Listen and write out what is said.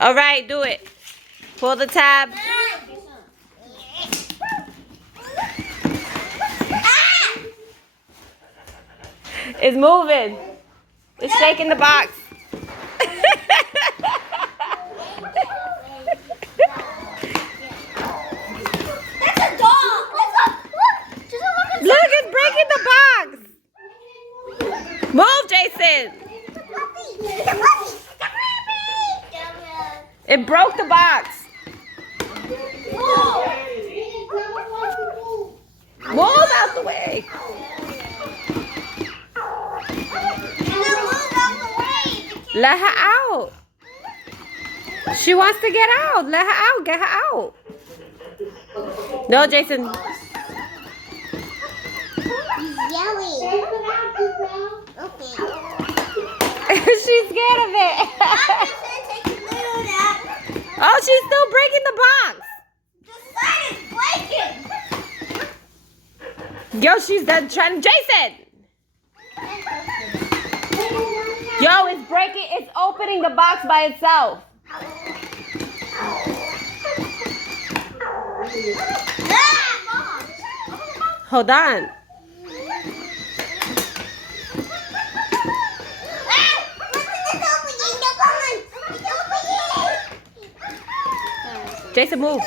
All right, do it. Pull the tab. It's moving. It's shaking the box. That's a dog. Look, it's breaking the box. Move, Jason. It broke the box. Move out the way. Let her out. She wants to get out. Let her out. Get her out. No, Jason. He's yelling. Okay. She's scared of it. Oh, she's still breaking the box. The side is breaking. Yo, she's done trying. Jason. Yo, it's breaking. It's opening the box by itself. Hold on. Jason, move.